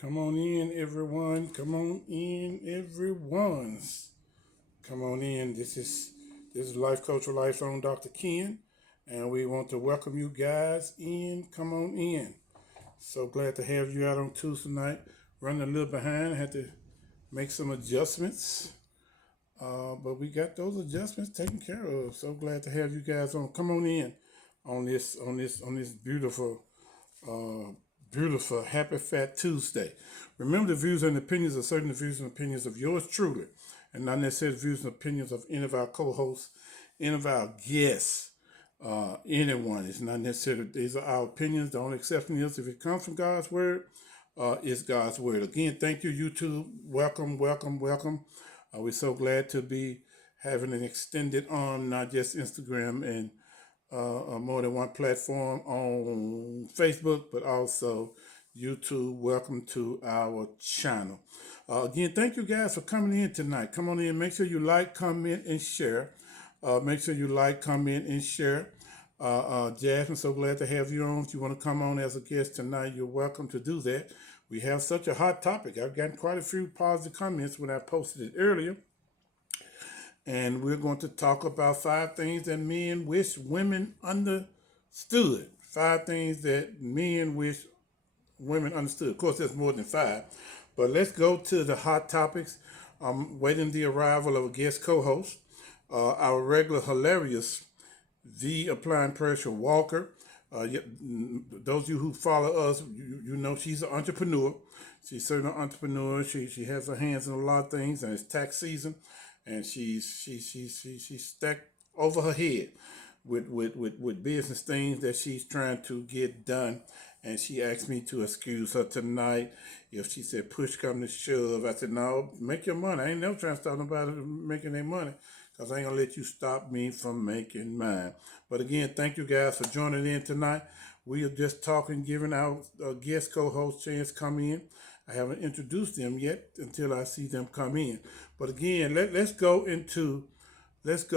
Come on in, everyone. Come on in, everyone. Come on in. This is Life Coach for Life's own Dr. Ken, and we want to welcome you guys in. Come on in. So glad to have you out on Tuesday night. Running a little behind. Had to make some adjustments, but we got those adjustments taken care of. So glad to have you guys on. Come on in on this uh, beautiful Happy Fat Tuesday. Remember, the views and opinions are certain views and opinions of yours truly, and not necessarily views and opinions of any of our co-hosts, any of our guests, anyone. It's not necessarily, these are our opinions. The only exception is if it comes from God's word, it's God's word. Again, thank you, YouTube. Welcome, welcome, welcome. We're so glad to be having an extended arm, not just Instagram and more than one platform on Facebook, but also YouTube. Welcome to our channel. Again, thank you guys for coming in tonight. Come on in. Make sure you like, comment, and share. Make sure you like, comment, and share. Jasmine, so glad to have you on. If you want to come on as a guest tonight, you're welcome to do that. We have such a hot topic. I've gotten quite a few positive comments when I posted it earlier. And we're going to talk about 5 things that men wish women understood. 5 things that men wish women understood. Of course, there's more than 5. But let's go to the hot topics. I'm waiting the arrival of a guest co-host, our regular hilarious The Applying Pressure Walker. Those of you who follow us, you know she's an entrepreneur. She's certainly an entrepreneur. She has her hands in a lot of things, and it's tax season, and she's stacked over her head with business things that she's trying to get done. And she asked me to excuse her tonight. If she said push come to shove, I said no, make your money. I ain't never trying to stop nobody making their money, because I ain't gonna let you stop me from making mine. But again, thank you guys for joining in tonight. We are just talking, giving our guest co-host chance to come in. I haven't introduced them yet until I see them come in. But again, let's go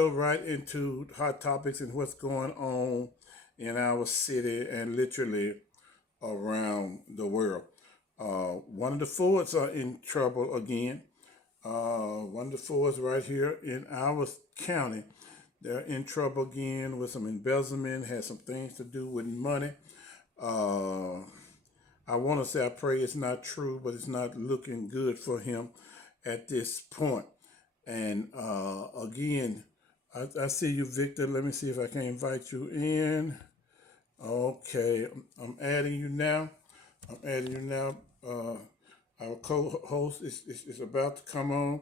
right into hot topics and what's going on in our city and literally around the world. One of the Fords are in trouble again. One of the Fords right here in our county, they're in trouble again with some embezzlement, has some things to do with money. Uh, I want to say, I pray it's not true, but it's not looking good for him at this point. And again, I see you, Victor. Let me see if I can invite you in. Okay, I'm adding you now. Our co-host is about to come on.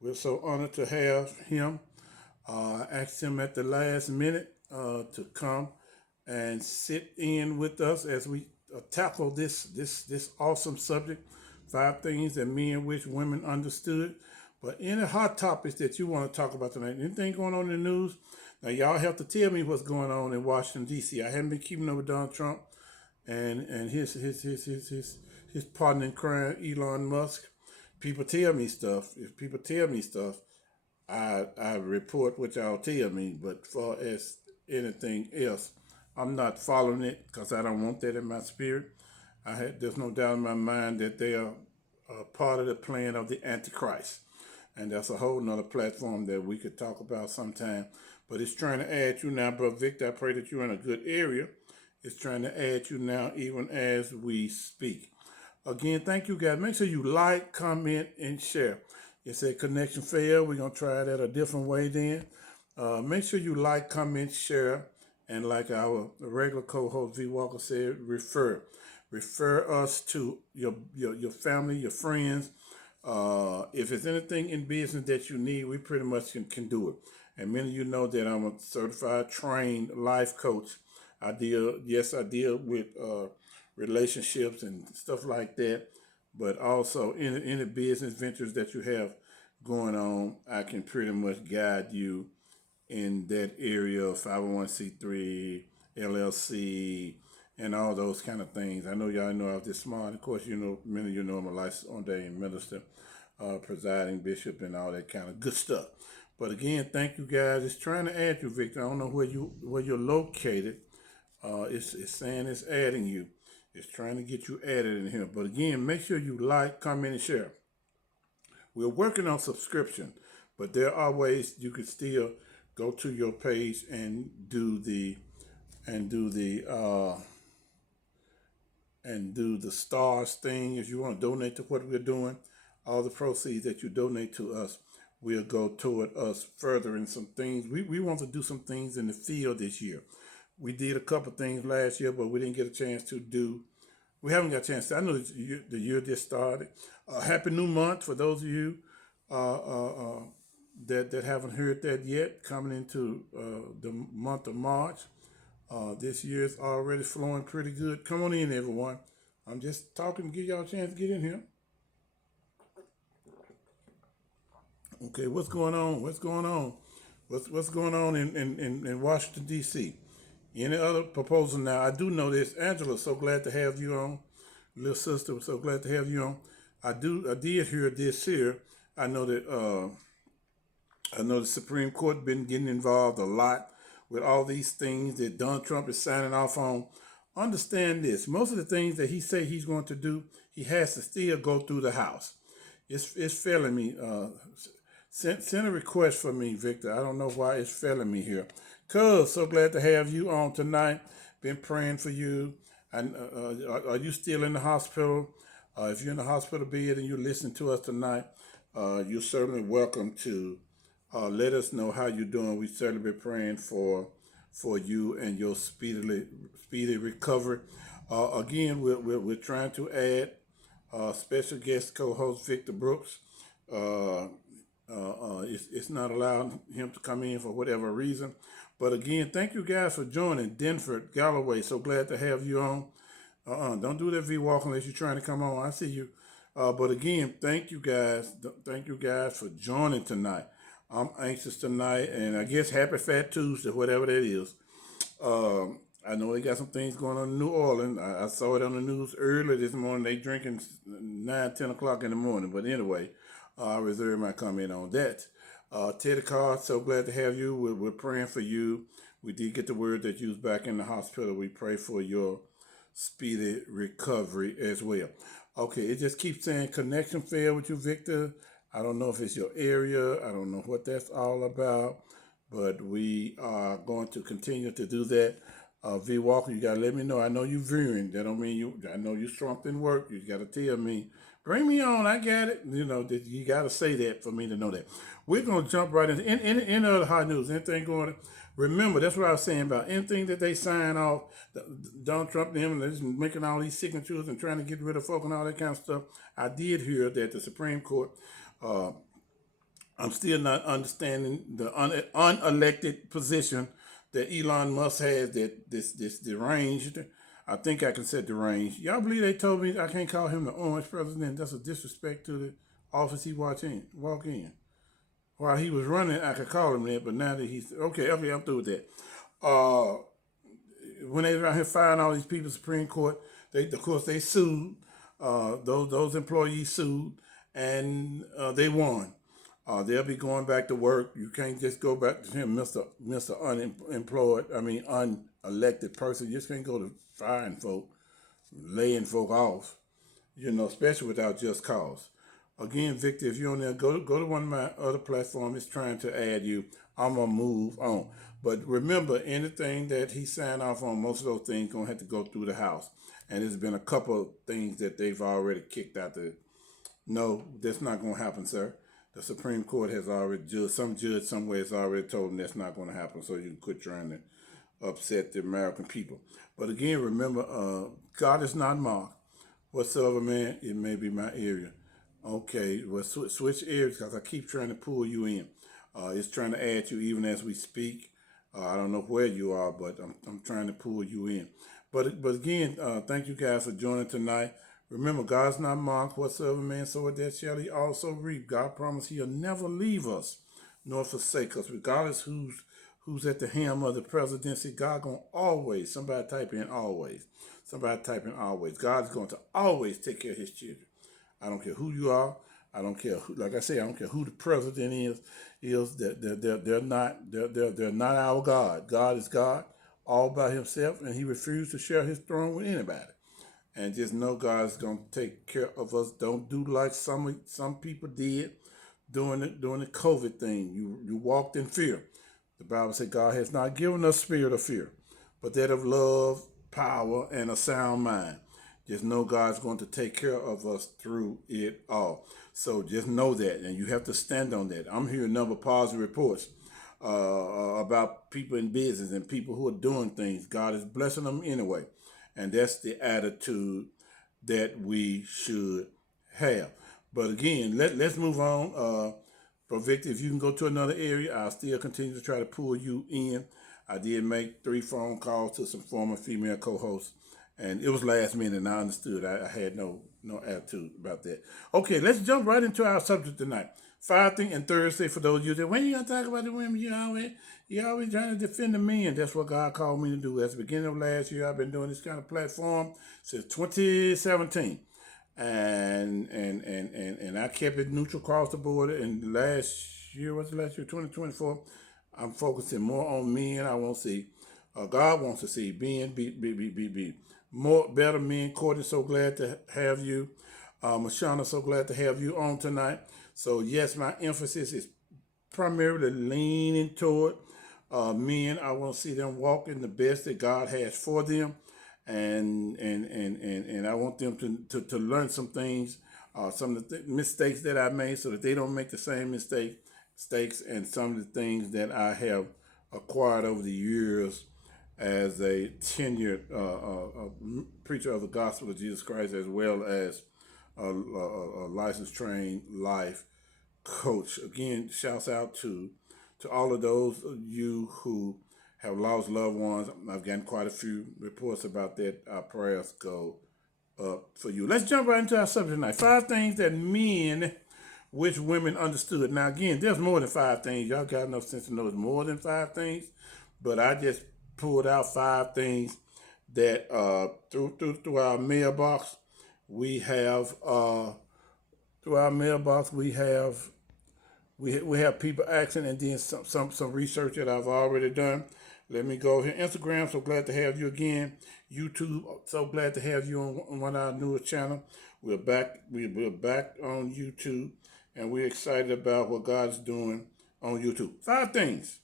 We're so honored to have him. I asked him at the last minute to come and sit in with us as we tackle this awesome subject. 5 things that men wish women understood. But any hot topics that you want to talk about tonight, anything going on in the news? Now y'all have to tell me what's going on in Washington D.C. I haven't been keeping up with Donald Trump and his partner in crime, Elon Musk. People tell me stuff. If people tell me stuff, I report what y'all tell me. But far as anything else, I'm not following it because I don't want that in my spirit. There's no doubt in my mind that they are part of the plan of the Antichrist. And that's a whole nother platform that we could talk about sometime. But it's trying to add you now, Brother Victor. I pray that you're in a good area. It's trying to add you now, even as we speak. Again, thank you guys. Make sure you like, comment, and share. It said connection failed. We're going to try that a different way then. Make sure you like, comment, share, and like our regular co-host V. Walker said, refer. Refer us to your family, your friends. If it's anything in business that you need, we pretty much can do it. And many of you know that I'm a certified, trained life coach. I deal with relationships and stuff like that, but also any business ventures that you have going on, I can pretty much guide you in that area of 501c3, LLC, and all those kind of things. I know y'all know I was this smart. Of course, you know, many of you know I'm a licensed ordained minister, presiding bishop, and all that kind of good stuff. But again, thank you guys. It's trying to add you, Victor. I don't know where you're located. It's saying it's adding you. It's trying to get you added in here. But again, make sure you like, comment, and share. We're working on subscription, but there are ways you can still go to your page and do the and do the uh, and do the stars thing. If you want to donate to what we're doing, all the proceeds that you donate to us will go toward us furthering some things. We want to do some things in the field this year. We did a couple things last year, but we didn't get a chance to do. We haven't got a chance to. I know the year just started. Happy New Month for those of you uh, uh, uh, that haven't heard that yet. Coming into the month of March. This year's already flowing pretty good. Come on in, everyone. I'm just talking to give y'all a chance to get in here. Okay, what's going on? What's going on? What's going on in Washington, D.C.? Any other proposal now? I do know this. Angela, so glad to have you on. Little sister, so glad to have you on. I did hear this here. I know that the Supreme Court been getting involved a lot with all these things that Donald Trump is signing off on. Understand this: most of the things that he say he's going to do, he has to still go through the House. It's failing me. Send a request for me, Victor. I don't know why it's failing me here. Cuz, so glad to have you on tonight. Been praying for you. And are you still in the hospital? If you're in the hospital bed and you're listening to us tonight, you're certainly welcome to let us know how you're doing. We certainly be praying for you and your speedy recovery. Again, we're trying to add special guest co-host Victor Brooks. It's not allowing him to come in for whatever reason. But again, thank you guys for joining. Denford Galloway, so glad to have you on. Don't do that V Walk unless you're trying to come on. I see you. But again, thank you guys. Thank you guys for joining tonight. I'm anxious tonight, and I guess Happy Fat Tuesday, whatever that is. I know they got some things going on in New Orleans. I saw it on the news early this morning. They drinking 9, 10 o'clock in the morning. But anyway, I reserve my comment on that. Teddy Carr, so glad to have you. We're praying for you. We did get the word that you was back in the hospital. We pray for your speedy recovery as well. Okay, it just keeps saying connection failed with you, Victor. I don't know if it's your area. I don't know what that's all about, but we are going to continue to do that. V Walker, you gotta let me know. I know you viewing. That don't mean you. I know you slumped in work. You gotta tell me. Bring me on. I got it. You know, you gotta say that for me to know that. We're gonna jump right in. In other hot news, anything going on? Remember, that's what I was saying about anything that they sign off. Donald Trump and them, they're just making all these signatures and trying to get rid of folk and all that kind of stuff. I did hear that the Supreme Court. I'm still not understanding the unelected position that Elon Musk has, that this deranged. I think I can set the range. Y'all believe they told me I can't call him the orange president? That's a disrespect to the office he walk in. While he was running, I could call him that, but now that he's okay, I'm through with that. When they were out here firing all these people, Supreme Court, of course they sued. Those employees sued, and they won. They'll be going back to work. You can't just go back to him, Mr. Unelected person. You just can't go to firing folk, laying folk off, especially without just cause. Again, Victor, if you're on there, go to one of my other platforms. It's trying to add you. I'm going to move on. But remember, anything that he signed off on, most of those things going to have to go through the House. And there's been a couple of things that they've already kicked out. No, that's not going to happen, sir. The Supreme Court has already some judge somewhere has already told them that's not going to happen, so you can quit trying to upset the American people. But again, remember, God is not mocked. Whatsoever man, it may be my area. Okay, well, switch areas because I keep trying to pull you in. It's trying to add you even as we speak. I don't know where you are, but I'm trying to pull you in. But again, thank you guys for joining tonight. Remember, God's not mocked. Whatsoever man soweth, that shall he also reap. God promised he'll never leave us nor forsake us. Regardless who's at the helm of the presidency, God gonna always, somebody type in always. Somebody type in always. God's going to always take care of his children. I don't care who you are. I don't care who, like I say, I don't care who the president is. They're not our God. God is God all by himself, and he refused to share his throne with anybody. and just know God's gonna take care of us. Don't do like some people did during the COVID thing. You walked in fear. The Bible said God has not given us spirit of fear, but that of love, power, and a sound mind. Just know God's going to take care of us through it all. So just know that, and you have to stand on that. I'm hearing a number of positive reports about people in business and people who are doing things. God is blessing them anyway, and that's the attitude that we should have. But again, let's move on. For Victor, if you can go to another area, I'll still continue to try to pull you in. I did make 3 phone calls to some former female co-hosts, and it was last minute, and I understood. I had no attitude about that. Okay, let's jump right into our subject tonight. 5 things, and Thursday, for those of you that, when you gonna talk about the women, you always trying to defend the men. That's what God called me to do. At the beginning of last year, I've been doing this kind of platform since 2017. And I kept it neutral across the board. And last year, 2024, I'm focusing more on men. I want to see, God wants to see men be more better men. Courtney, so glad to have you. Mashana, so glad to have you on tonight. So yes, my emphasis is primarily leaning toward men. I want to see them walk in the best that God has for them, and I want them to learn some things, some of the mistakes that I made, so that they don't make the same mistakes, and some of the things that I have acquired over the years as a tenured preacher of the gospel of Jesus Christ, as well as a licensed trained life coach. Again, shouts out to all of those of you who have lost loved ones. I've gotten quite a few reports about that. Our prayers go up for you. Let's jump right into our subject tonight. 5 things that men wish women understood. Now, again, there's more than 5 things. Y'all got enough sense to know there's more than 5 things, but I just pulled out 5 things that through our mailbox we have we have people asking, and then some research that I've already done. Let me go here. Instagram, so glad to have you again. YouTube, so glad to have you on one of our newest channel. We're back on YouTube, and we're excited about what God's doing on YouTube. 5 things,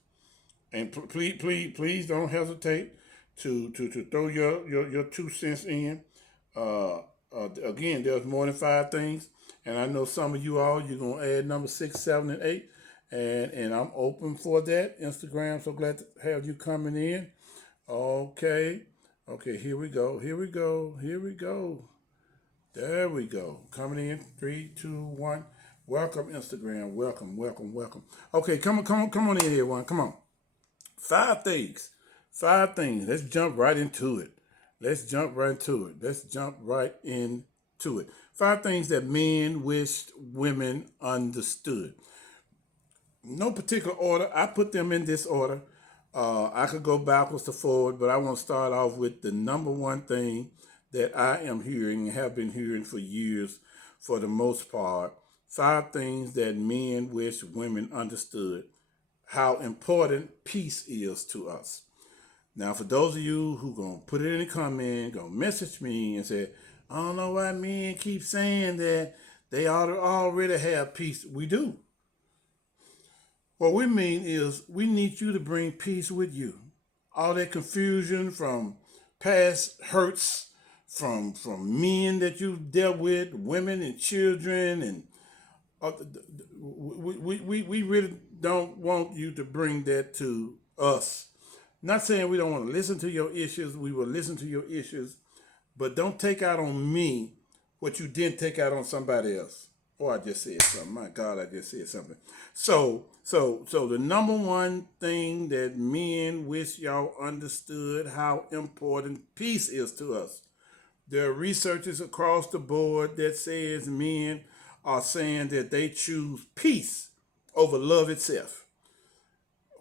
and please don't hesitate to throw your 2 cents in. Again, there's more than 5 things, and I know some of you all, you're going to add number 6, 7, and 8, and I'm open for that. Instagram, so glad to have you coming in. Okay, here we go. There we go. Coming in, 3, 2, 1. Welcome, Instagram. Welcome. Okay, come on in here, one. Come on. 5 things. Let's jump right into it. 5 things that men wished women understood. No particular order. I put them in this order. I could go backwards to forward, but I want to start off with the number 1 thing that I am hearing and have been hearing for years, for the most part. 5 things that men wish women understood. How important peace is to us. Now, for those of you who gonna put it in the comment, gonna message me and say, I don't know why men keep saying that they ought to already have peace. We do. What we mean is we need you to bring peace with you. All that confusion from past hurts, from men that you've dealt with, women and children, and we really don't want you to bring that to us. Not saying we don't want to listen to your issues. We will listen to your issues, but don't take out on me what you didn't take out on somebody else. Oh, I just said something. My God, I just said something. So the number 1 thing that men wish y'all understood, how important peace is to us. There are researchers across the board that says men are saying that they choose peace over love itself.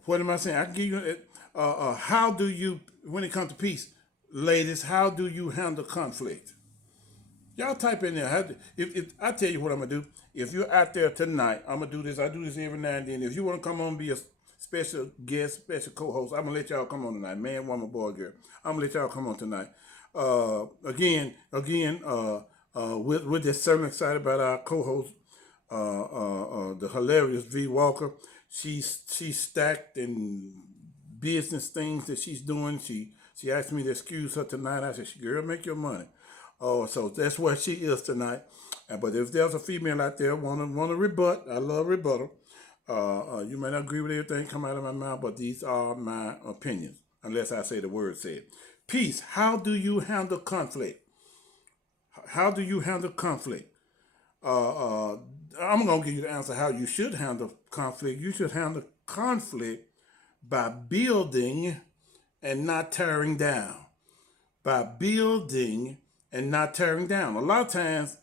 What am I saying? I can give you how do you, when it comes to peace, ladies, how do you handle conflict? Y'all type in there. If I tell you what I'm gonna do, if you're out there tonight, I'm gonna do this. I do this every now and then. If you want to come on and be a special guest, special co-host, I'm gonna let y'all come on tonight. Man, woman, boy, girl. I'm gonna let y'all come on tonight. We're just certainly excited about our co-host, the hilarious V Walker. She's stacked in business things that she's doing. She asked me to excuse her tonight. I said, "Girl, make your money." Oh, so that's where she is tonight. But if there's a female out there wanna rebut, I love rebuttal. You may not agree with everything come out of my mouth, but these are my opinions, unless I say the word said. Peace. How do you handle conflict? How do you handle conflict? Uh, uh, I'm gonna give you the answer how you should handle conflict. You should handle conflict by building and not tearing down. By building and not tearing down. A lot of times,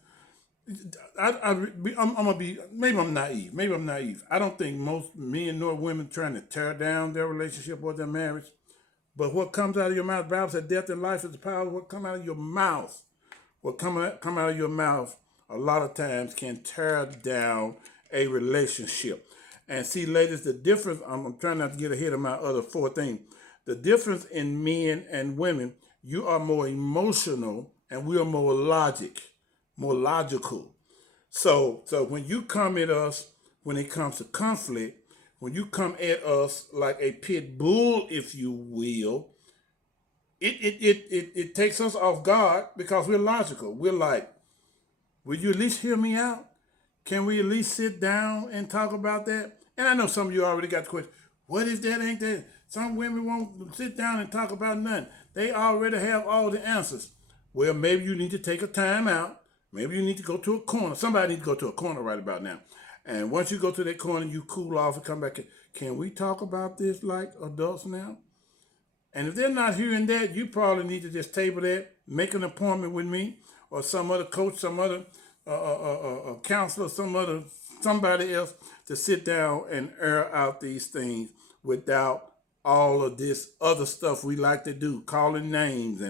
I'm gonna be, maybe I'm naive. Maybe I'm naive. I don't think most men nor women trying to tear down their relationship or their marriage. But what comes out of your mouth, the Bible said, "Death and life is the power of what come out of your mouth." What come out of your mouth a lot of times can tear down a relationship. And see, ladies, the difference, I'm trying not to get ahead of my other four things. The difference in men and women, you are more emotional and we are more logical. So when you come at us, when it comes to conflict, when you come at us like a pit bull, if you will, it takes us off guard because we're logical. We're like, will you at least hear me out? Can we at least sit down and talk about that? And I know some of you already got the question, what if that ain't that? Some women won't sit down and talk about nothing. They already have all the answers. Well, maybe you need to take a time out. Maybe you need to go to a corner. Somebody needs to go to a corner right about now. And once you go to that corner, you cool off and come back. Can we talk about this like adults now? And if they're not hearing that, you probably need to just table that, make an appointment with me or some other coach, some other counselor, somebody else to sit down and air out these things without all of this other stuff we like to do, calling names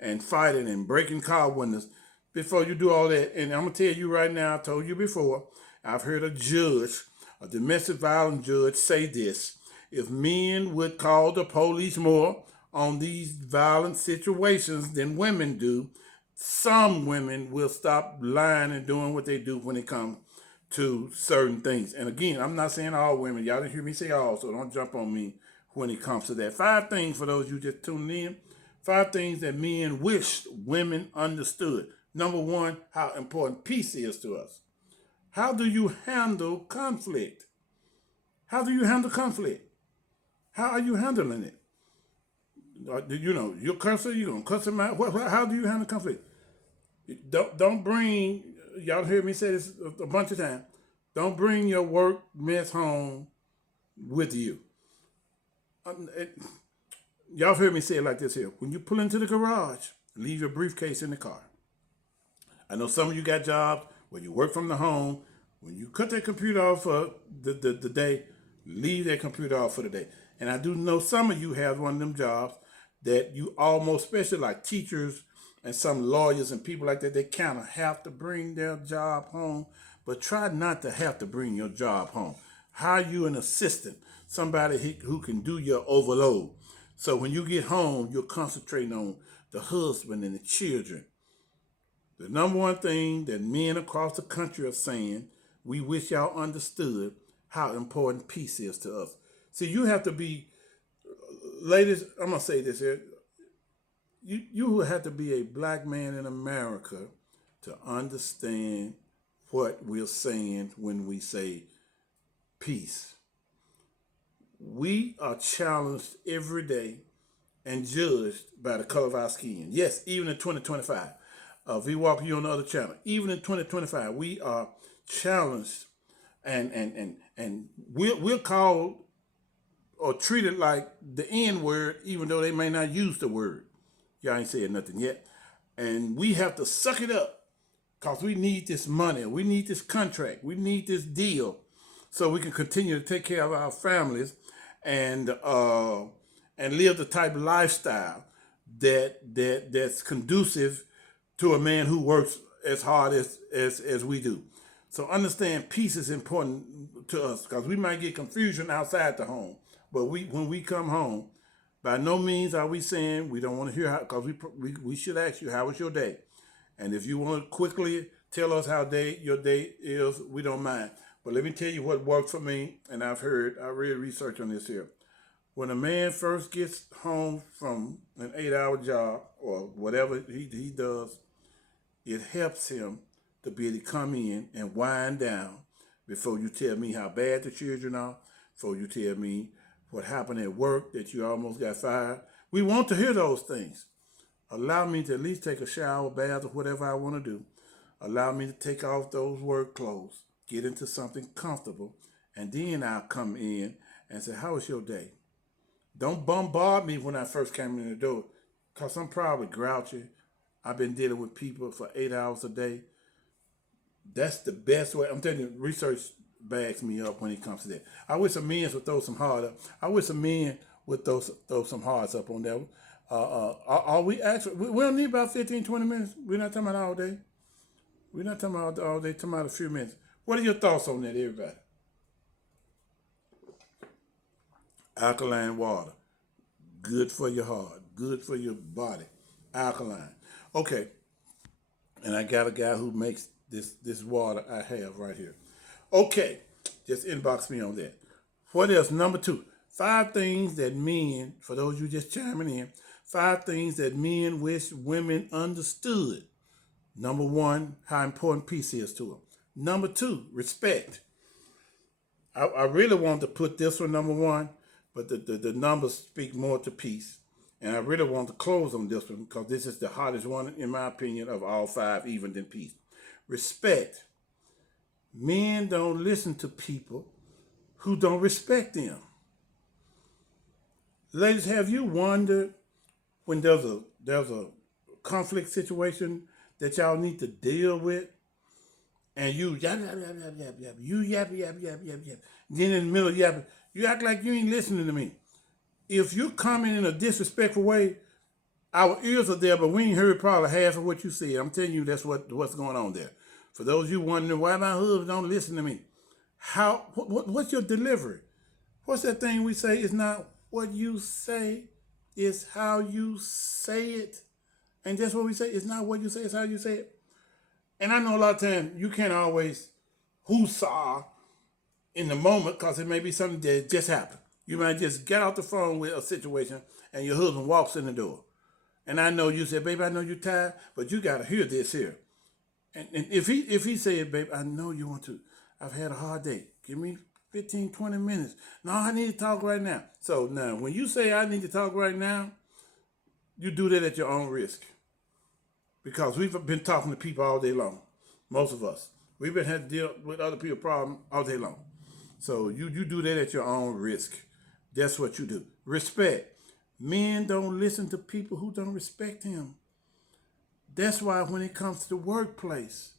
and fighting and breaking car windows. Before you do all that, and I'm gonna tell you right now, I told you before, I've heard a judge, a domestic violence judge, say this: if men would call the police more on these violent situations than women do, some women will stop lying and doing what they do when it comes to certain things. And again, I'm not saying all women. Y'all didn't hear me say all, so don't jump on me when it comes to that. 5 things for those you just tuning in. 5 things that men wish women understood. Number 1, how important peace is to us. How do you handle conflict? How do you handle conflict? How are you handling it? You're cussing, you're going to cuss him out. How do you handle conflict? Don't bring, y'all heard me say this a bunch of times, don't bring your work mess home with you. Y'all heard me say it like this here. When you pull into the garage, leave your briefcase in the car. I know some of you got jobs where you work from the home. When you cut that computer off for the day, leave that computer off for the day. And I do know some of you have one of them jobs that you almost, especially like teachers and some lawyers and people like that, they kind of have to bring their job home. But try not to have to bring your job home. Hire you an assistant, somebody who can do your overload. So when you get home, you're concentrating on the husband and the children. The number one thing that men across the country are saying, we wish y'all understood how important peace is to us. See, you have to be, ladies, I'm going to say this here. You have to be a black man in America to understand what we're saying when we say peace. We are challenged every day and judged by the color of our skin. Yes, even in 2025. V Walker, you on the other channel. Even in 2025, we are challenged and we're called or treated like the N word, even though they may not use the word. Y'all ain't saying nothing yet. And we have to suck it up because we need this money. We need this contract. We need this deal so we can continue to take care of our families and live the type of lifestyle that's conducive to a man who works as hard as we do. So understand peace is important to us because we might get confusion outside the home. But when we come home, By no means are we saying we don't want to hear how, because we should ask you, how was your day? And if you want to quickly tell us how your day is, we don't mind. But let me tell you what worked for me, and I read research on this here. When a man first gets home from an 8 hour job or whatever he does, it helps him to be able to come in and wind down before you tell me how bad the children are, before you tell me what happened at work, that you almost got fired. We want to hear those things. Allow me to at least take a shower, bath, or whatever I want to do. Allow me to take off those work clothes, get into something comfortable, and then I'll come in and say, how was your day? Don't bombard me when I first came in the door, because I'm probably grouchy. I've been dealing with people for 8 hours a day. That's the best way. I'm telling you, research backs me up when it comes to that. I wish some men would throw some hard up. I wish some men would throw some hearts up on that. Are we actually, we don't need about 15, 20 minutes. We're not talking about all day. We're not talking about all day, talking about a few minutes. What are your thoughts on that, everybody? Alkaline water. Good for your heart. Good for your body. Alkaline. Okay. And I got a guy who makes this water I have right here. Okay. Just inbox me on that. What else? Number 2. 5 things that men, for those of you just chiming in, 5 things that men wish women understood. Number 1, how important peace is to them. Number 2, respect. I really want to put this one number 1, but the numbers speak more to peace. And I really want to close on this one because this is the hardest one, in my opinion, of all 5, even than peace. Respect. Men don't listen to people who don't respect them. Ladies, have you wondered when there's a conflict situation that y'all need to deal with, and you yap yap yap yap yap yap, you yap yap yap yap yap, then in the middle of yapping, you act like you ain't listening to me. If you're coming in a disrespectful way, our ears are there, but we ain't heard probably half of what you said. I'm telling you, that's what's going on there. For those of you wondering why my husband don't listen to me, what's your delivery? What's that thing we say? It's not what you say, it's how you say it. And that's what we say. It's not what you say, it's how you say it. And I know a lot of times you can't always whoosah in the moment because it may be something that just happened. You might just get off the phone with a situation and your husband walks in the door. And I know you said, baby, I know you're tired, but you got to hear this here. And if he said, babe, I know you want to. I've had a hard day. Give me 15, 20 minutes. No, I need to talk right now. So now, when you say I need to talk right now, you do that at your own risk. Because we've been talking to people all day long. Most of us. We've been had to deal with other people's problems all day long. So you do that at your own risk. That's what you do. Respect. Men don't listen to people who don't respect him. That's why when it comes to the workplace,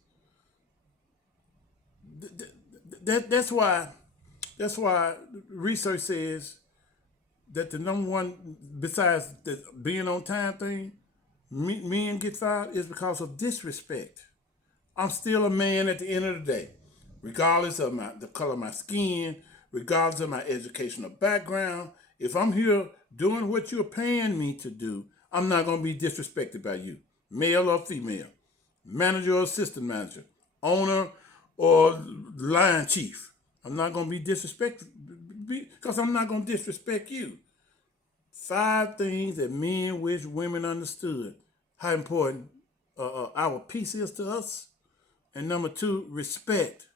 that's why research says that the number one, besides the being on time thing, men get fired is because of disrespect. I'm still a man at the end of the day, regardless of the color of my skin, regardless of my educational background. If I'm here doing what you're paying me to do, I'm not going to be disrespected by you, male or female, manager or assistant manager, owner or line chief. I'm not going to be disrespected because I'm not going to disrespect you. 5 things that men wish women understood. How important our peace is to us. And number 2, respect.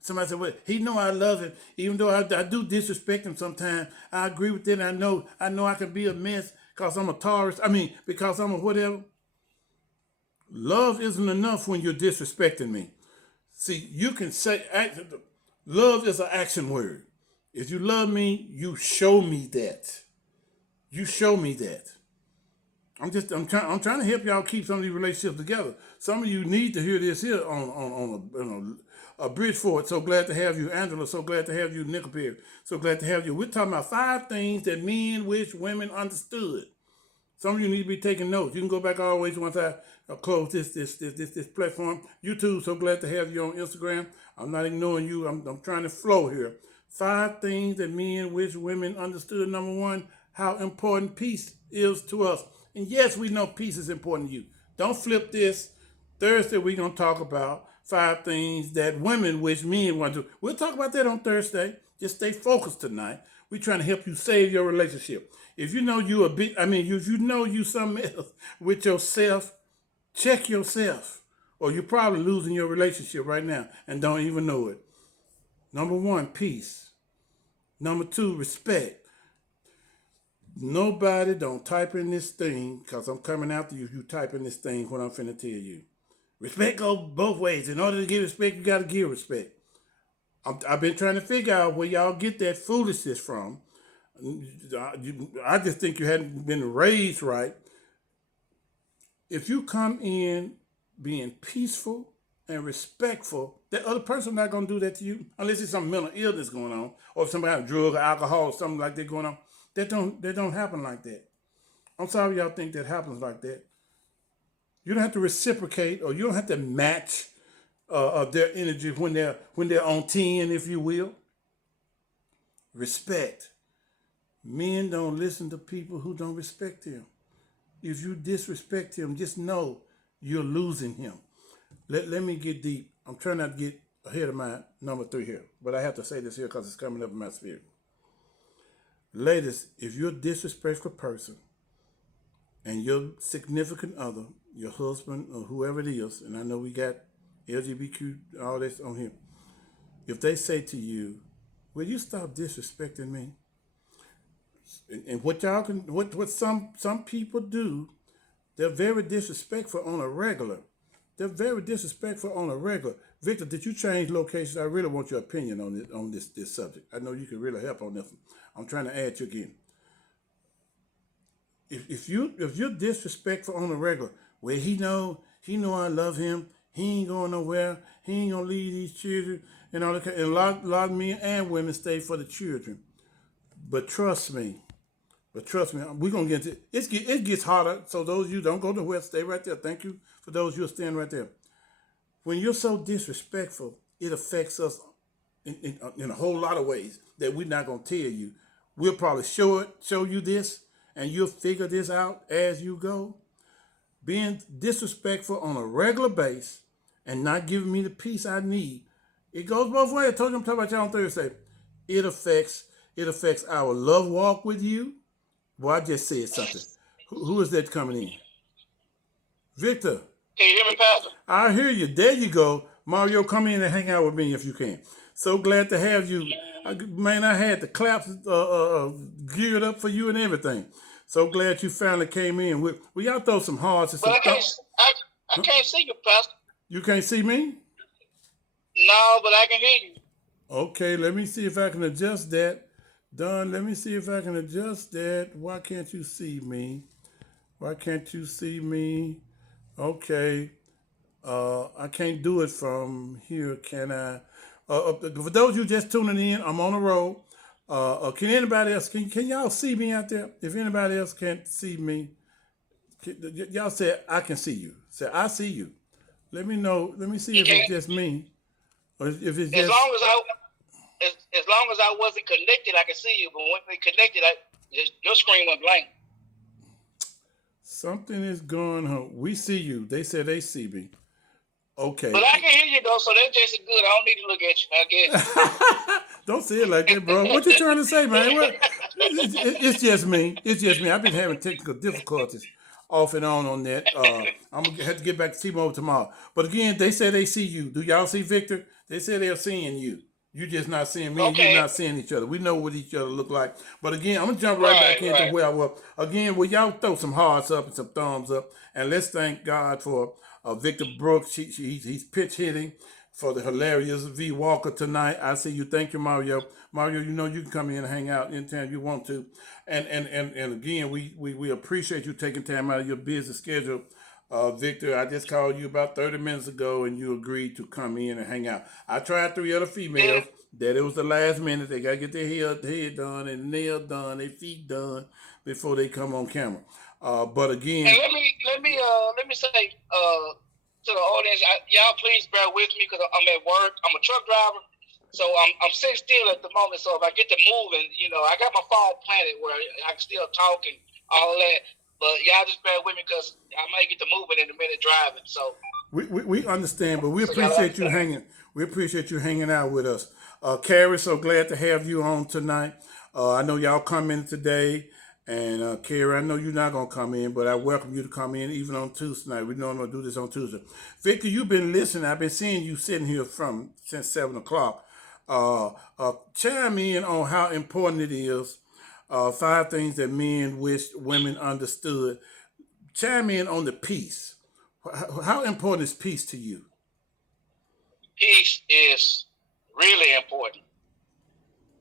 Somebody said, well, he know I love him. Even though I do disrespect him sometimes, I agree with it. I know I can be a mess because I'm a Taurus. Because I'm a whatever. Love isn't enough when you're disrespecting me. See, you can say, love is an action word. If you love me, you show me that. You show me that. I'm trying to help y'all keep some of these relationships together. Some of you need to hear this here on a Bridgeport. So glad to have you, Angela. So glad to have you, Nickelperry. So glad to have you. We're talking about 5 things that men wish women understood. Some of you need to be taking notes. You can go back always once I close this platform. You too. So glad to have you on Instagram. I'm not ignoring you. I'm trying to flow here. 5 things that men wish women understood. Number 1, how important peace is to us. And yes, we know peace is important to you. Don't flip this. Thursday, we're going to talk about 5 things that women wish men want to do. We'll talk about that on Thursday. Just stay focused tonight. We're trying to help you save your relationship. If you know you a bit, if you know you something else with yourself, check yourself. Or you're probably losing your relationship right now and don't even know it. Number 1, peace. Number 2, respect. Nobody don't type in this thing, because I'm coming after you if you type in this thing what I'm finna tell you. Respect goes both ways. In order to give respect, you got to give respect. I've been trying to figure out where y'all get that foolishness from. I just think you hadn't been raised right. If you come in being peaceful and respectful, that other person not going to do that to you unless it's some mental illness going on, or if somebody has drug or alcohol or something like that going on. That don't happen like that. I'm sorry y'all think that happens like that. You don't have to reciprocate, or you don't have to match their energy when they're on 10, if you will. Respect. Men don't listen to people who don't respect them. If you disrespect him, just know you're losing him. Let me get deep. I'm trying not to get ahead of my number 3 here, but I have to say this here because it's coming up in my spirit. Ladies, if you're a disrespectful person and your significant other, your husband or whoever it is, and I know we got LGBTQ, all this on here, if they say to you, will you stop disrespecting me? And what some people do, they're very disrespectful on a regular. Victor, did you change locations? I really want your opinion on this subject. I know you can really help on this one. I'm trying to add you again. If you're disrespectful on a regular, where he know I love him, he ain't going nowhere, he ain't gonna leave these children, and all that. And a lot of men and women stay for the children. But trust me, we're gonna get into it. It gets harder. So those of you don't go nowhere, stay right there. Thank you for those of you who are staying right there. When you're so disrespectful, it affects us in a whole lot of ways that we're not gonna tell you. We'll probably show you this, and you'll figure this out as you go. Being disrespectful on a regular basis and not giving me the peace I need, it goes both ways. I told you I'm talking about y'all on Thursday. It affects our love walk with you. Well, I just said something. Who is that coming in? Victor. Can you hear me, Pastor? I hear you. There you go. Mario, come in and hang out with me if you can. So glad to have you. Man, I had the claps geared up for you and everything. So glad you finally came in. Will y'all throw some hearts and some thumbs? I can't see you, Pastor. You can't see me? No, but I can hear you. Okay, let me see if I can adjust that. Don, let me see if I can adjust that. Why can't you see me? Okay. I can't do it from here, can I? For those of you just tuning in, I'm on the road. Can anybody else, can y'all see me out there? If anybody else can't see me, y'all say, I can see you. Say, I see you. Let me know. Let me see if it's just me. Or if it's just... As long as I wasn't connected, I could see you. But when we connected, your screen went blank. Something is going on. We see you. They said they see me. Okay. But I can hear you, though, so that's just good. I don't need to look at you, I guess. Don't say it like that, bro. What you trying to say, man? It's just me. I've been having technical difficulties off and on that. I'm going to have to get back to T-Mobile tomorrow. But again, they say they see you. Do y'all see Victor? They say they're seeing you. You're just not seeing me, okay. And you're not seeing each other. We know what each other look like. But again, I'm going to jump right back into where I was. Again, will y'all throw some hearts up and some thumbs up? And let's thank God for Victor Brooks. He's pitch hitting for the hilarious V. Walker tonight. I see you. Thank you, Mario. Mario, you know you can come in and hang out anytime you want to. And again, we appreciate you taking time out of your busy schedule. Victor, I just called you about 30 minutes ago and you agreed to come in and hang out. I tried 3 other females that it was the last minute. They got to get their head done and nail done, their feet done before they come on camera. But again, and let me say to the audience, y'all please bear with me because I'm at work. I'm a truck driver, So I'm sitting still at the moment. So if I get to moving, I got my phone planted where I can still talk and all that. But y'all just bear with me because I might get to moving in a minute driving. So We understand, but we y'all appreciate you understand. hanging. We appreciate you hanging out with us. Carrie, so glad to have you on tonight. I know y'all come in today, and Carrie, I know you're not gonna come in, but I welcome you to come in even on Tuesday night. We normally do this on Tuesday. Victor, you've been listening. I've been seeing you sitting here since 7 o'clock. Chime in on how important it is. 5 things that men wish women understood. Chime in on the peace. How important is peace to you? Peace is really important.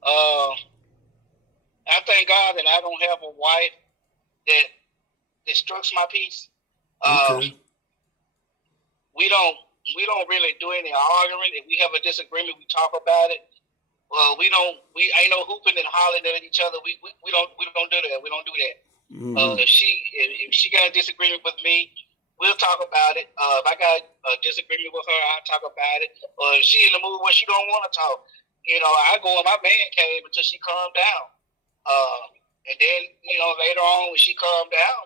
Uh, I thank God that I don't have a wife that destructs my peace. Okay. We don't really do any arguing. If we have a disagreement, we talk about it. We ain't no hooping and hollering at each other. We don't do that. We don't do that. Mm-hmm. If she got a disagreement with me, we'll talk about it. If I got a disagreement with her, I'll talk about it. Or if she in the mood where she don't want to talk, I go in my man cave until she calm down. And then later on when she calm down,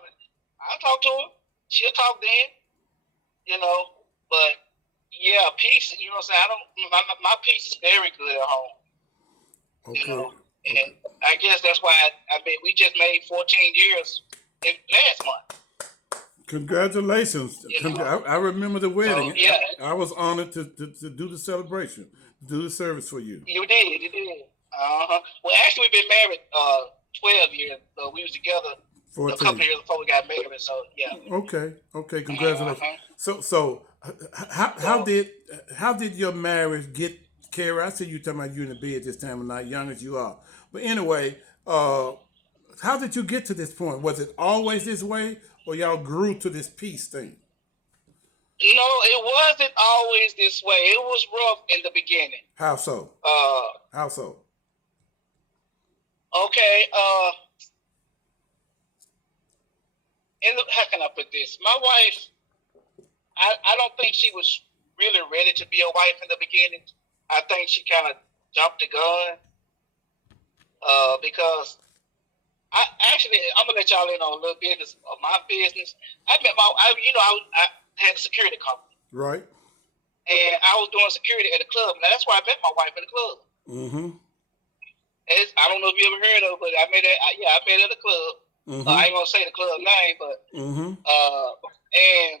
I'll talk to her. She'll talk then. But yeah, peace. You know what I'm saying? I don't. My peace is very good at home. Okay. And I guess that's why I mean we just made 14 years last month. Congratulations. I remember the wedding. So, yeah. I was honored to do the celebration, do the service for you. You did. Well, actually, we've been married 12 years. We was together 14. a couple of years before we got married. So yeah. Okay. Congratulations. So how did your marriage get? Carrie, I see you talking about you in the bed this time of night, young as you are. But anyway, how did you get to this point? Was it always this way, or y'all grew to this peace thing? No, it wasn't always this way. It was rough in the beginning. How so? How so? Okay. How can I put this? My wife, I don't think she was really ready to be a wife in the beginning. I think she kind of jumped the gun because I'm gonna let y'all in on a little business of my business. I had a security company, right? And I was doing security at a club. Now that's where I met my wife in the club. Mm-hmm. I don't know if you ever heard of it, but I met at a club. Mm-hmm. I ain't gonna say the club name, but and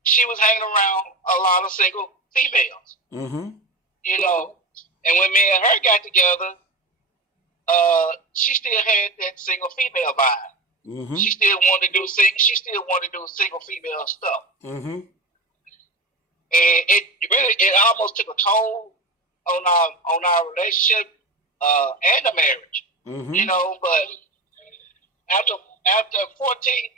she was hanging around a lot of single females. Mm-hmm. And when me and her got together, she still had that single female vibe. Mm-hmm. She still wanted to do single female stuff. Mm-hmm. And it almost took a toll on our relationship and the marriage. Mm-hmm. But after 14